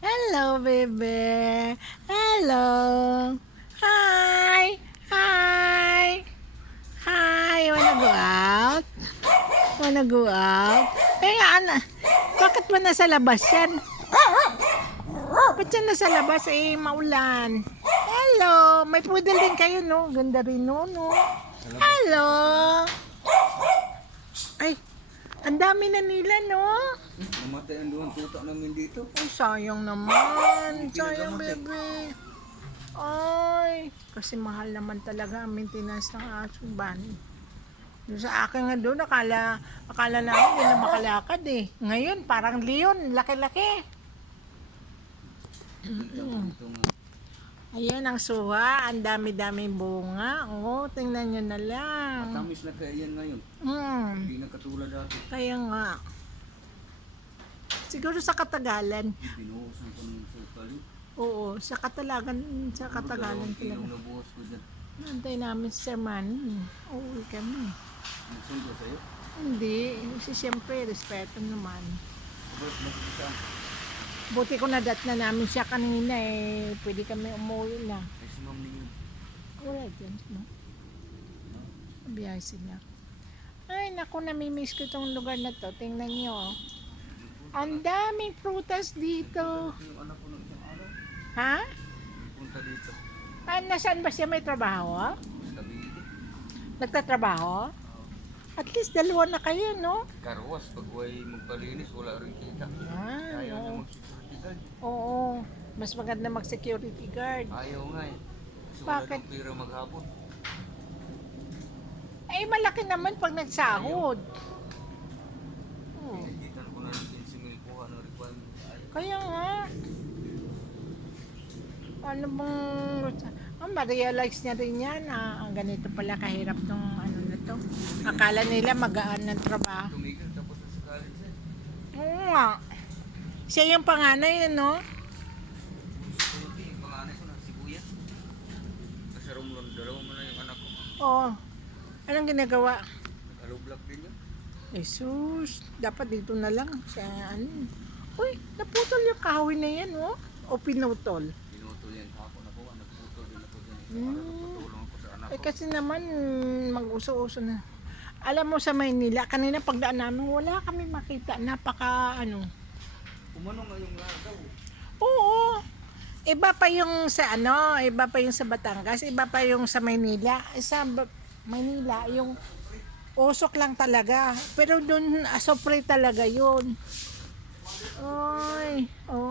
Hello, baby. Hello. Hi. Hi. Hi. Wanna go out? Wanna go out? Kaya ana, bakit ba nasa labas yan? Ba't yan nasa labas? Eh, maulan. Hello. May poodle din kayo, no? Ganda rin, no? Hello. Ay, ang dami na nila, no? Namatay ang duwang tuta namin dito. Ay, sayang naman. Sayang, baby. Ay, kasi mahal naman talaga ang maintenance ng aso, bunny. Doon sa akin nga doon, akala namin hindi na makalakad eh. Ngayon, parang leon, laki-laki. Ito nga. Ayan ang suha, ang dami-daming bunga. Oo, tingnan nyo na lang. Matamis na kaya yan ngayon. Hindi na katulad dati. Kaya nga. Siguro sa katagalan. Binuhusan ko ng sukal. Oo, sa katagalan Dalawang talaga. kilong nabuhos ko dyan. Nantay namin si Sir Manny. Uuwi kami. Nagsundo sa'yo? Hindi, kasi siyempre, respeto naman. Sabot mag-isa. Buti ko nadat na namin siya kanina eh. Pwede kami umuwi na. Ay si Ma'am Ning. Wala dyan, no? Biyahe sila. Ay, naku, namimiss ko itong lugar na to. Tingnan nyo. Ang daming prutas dito. Yung anak ko ng isang araw. Ha? Punta dito. Ah, nasaan ba siya may trabaho? Sa Cavite. Nagtatrabaho? At least dalawa na kayo, no? Karwas. Pag way magpalinis, wala rin kita. Ah, Ayaw na oo. mag-security guard. Oo. Mas maganda mag-security guard. Ayaw nga eh. Kasi Bakit? wala ng pera maghapon. Eh, malaki naman pag nagsahod. Pinagitan ko na ng 15,000 kuha ng requirement. Ayaw. Kaya nga. Ano bang... ma-realize niya rin yan. Ang ganito pala kahirap tong ano na to. Akala nila magaan ng trabaho. Tumigil tapos sa college eh. Oo nga. Siya yung panganay, no? Security, yung panganay ko na sibuyas. Kasi Romlon, dalawa mo na yung anak ko. Oo. Anong ginagawa? Nag-aloe block din yun. Jesus, dapat dito na lang. Siya, ano. Uy, naputol yung kahoy na yan, oh. O pinutol. Pinutol yan kahapon ako. Nagputol din ako dyan. Para magpatulong ako sa anak Eh ko. kasi naman, mag-uso-uso na. Alam mo sa Maynila, kanina pagdaan namin, wala kami makita. Napaka, ano. Umano nga yung lagaw. Oo. Iba pa yung sa ano, iba pa yung sa Batangas, iba pa yung sa Maynila. Sa Maynila, yung usok lang talaga. Pero doon, asopre talaga yun. Oy, oh.